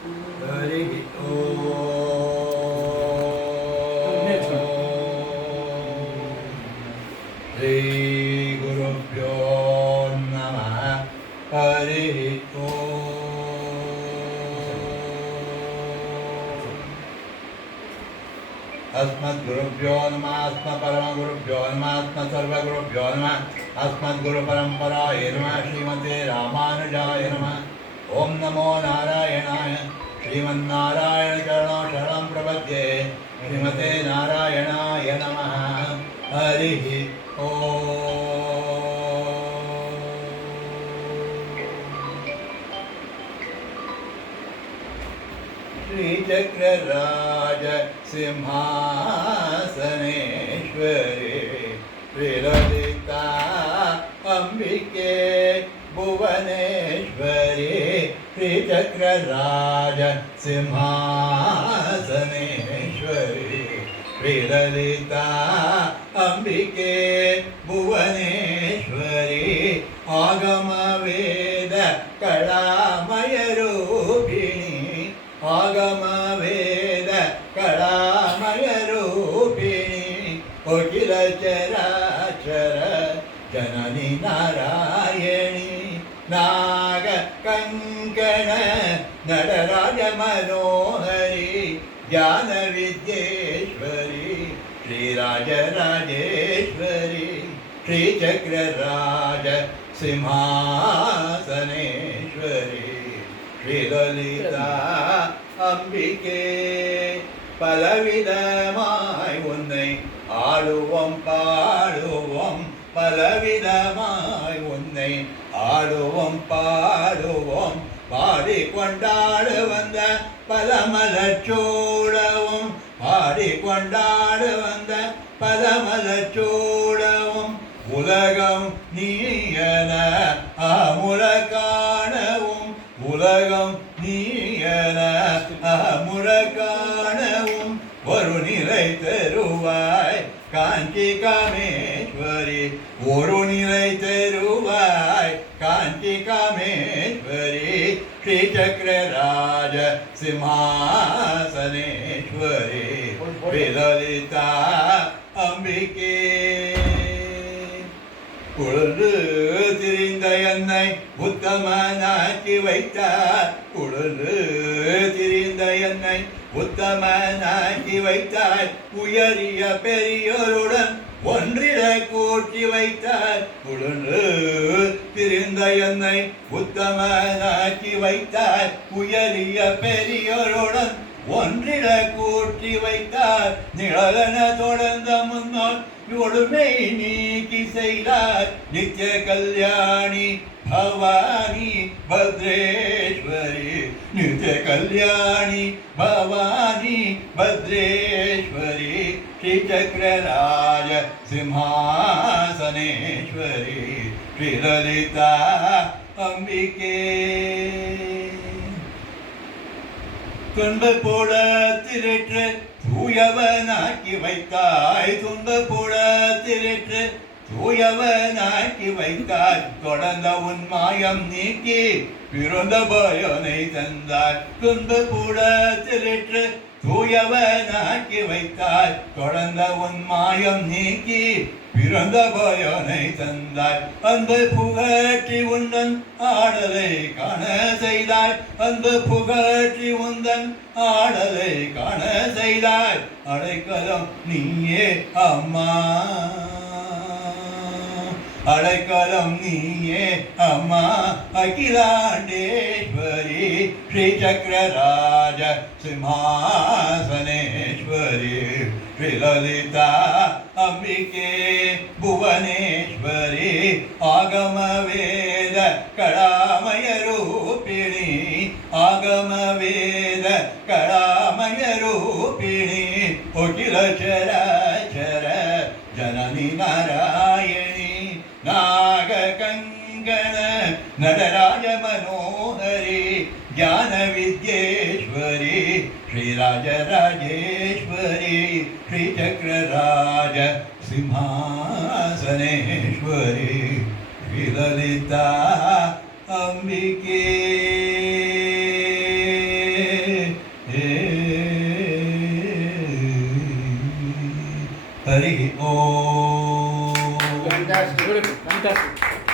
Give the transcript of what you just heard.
हरि ओम श्री गुरुभ्यो नमः हरि अस्मद्गुरुभ्यो नमः अस्मत्परमगुरुभ्यो नमः अस्मत्सर्वगुरुभ्यो नमः अस्मद्गुरुपरम्परायै नमः श्रीमते रामानुजाय नमः ओम नमो नारायणाय श्रीमन्नारायण चरणो शरणं प्रपद्ये श्रीमते नारायणाय नमः हरि श्रीचक्रराज सिंहासनेश्वरी श्रीललिता अंबिके भुवनेश्वरी श्रीचक्रराज सिंहासनेश्वरी श्रीललिता अंबिके भुवनेश्वरी आगम वेद कलामय रूपिणी आगम वेद कलामय रूपिणी अखिल चराचर जननी नारायणी नाग कंकण नटराज मनोहरी ज्ञान विद्येश्वरी श्रीराजराजेश्वरी श्रीचक्रराज सिंहासनेश्वरी श्रीललिता अंबिके பலவிதமாய் உன்னை ஆடுவோம் பாடுவோம் பலவிதமாய் உன்னை ஆடுவோம் பாடுவோம் பாடிக்கொண்டாடு வந்த பலமலச்சூடவும் பாடிக்கொண்டாடு வந்த பலமலச்சூடவும் உலகம் நீயன அமுல காணவும் உலகம் நீயன அமுல காணவும் ஒரு நிலை தருவாய் காஞ்சி காமேஸ்வரி ஒரு நிலை தருவாய் காஞ்சி காமேஸ்வரி ஸ்ரீசக்கரராஜ சிம்ஹாசனேஸ்வரி ஸ்ரீலலிதா அம்பிகே குழந்து திரிந்த என்னை உத்தமனாக்கி வைத்தார் குழந்து திரிந்த என்னை உத்தமனாக்கி வைத்தார் உயரிய பெரியோருடன் ஒன்றிட கூட்டி வைத்தார் குழந்து திரிந்த என்னை உத்தமனாக்கி வைத்தார் உயரிய பெரியோருடன் ஒன்றிட கூட்டி வைத்தார் நிழலன தொடர்ந்த முன்னோர் ஒழுமை நீக்கி செய்தார் நித்திய கல்யாணி பவானி பத்ரேஸ்வரி நித்திய கல்யாணி பவானி பத்ரேஸ்வரி ஸ்ரீசக்கரராஜ சிம்ஹாசனேஸ்வரி ஸ்ரீலலிதா அம்பிகே துன்ப போட திரற்று தூயவனாக்கி வைத்தாய் துன்ப போட திரற்று தூயவனாக்கி வைத்தாய் தொடர்ந்த உன் மாயம் நீக்கி பிறந்த பயனை தந்தாய் துன்ப போட திரற்று தூயவனாக்கி வைத்தாய் தொடர்ந்த உன் மாயம் நீக்கி பிறந்த பயனை தந்தாய் அன்பு புகற்றி உந்தன் ஆடலை காண செய்தாய் அன்பு புகற்றி உந்தன் ஆடலை காண செய்தாய் அடைக்கலம் நீயே அம்மா அடைக்கலம் நீயே அம்மா அகிலாண்டேஸ்வரி ஸ்ரீசக்கரராஜ சிம்ஹாசனேஸ்வரி ஸ்ரீலலிதா அம்பிகே புவனேஸ்வரி ஆகம வேத கலாமய ரூபிணி ஆகம வேத கலாமய ரூபிணி அகில சராச்சர जननी नारायणी नाग कंगण नटराज मनोहरी ज्ञान विद्येश्वरी श्रीराजराजेश्वरी श्रीचक्रराज सिंहासनेश्वरी श्रीललिता अंबिके हरि ओम Fantastic. Fantastic.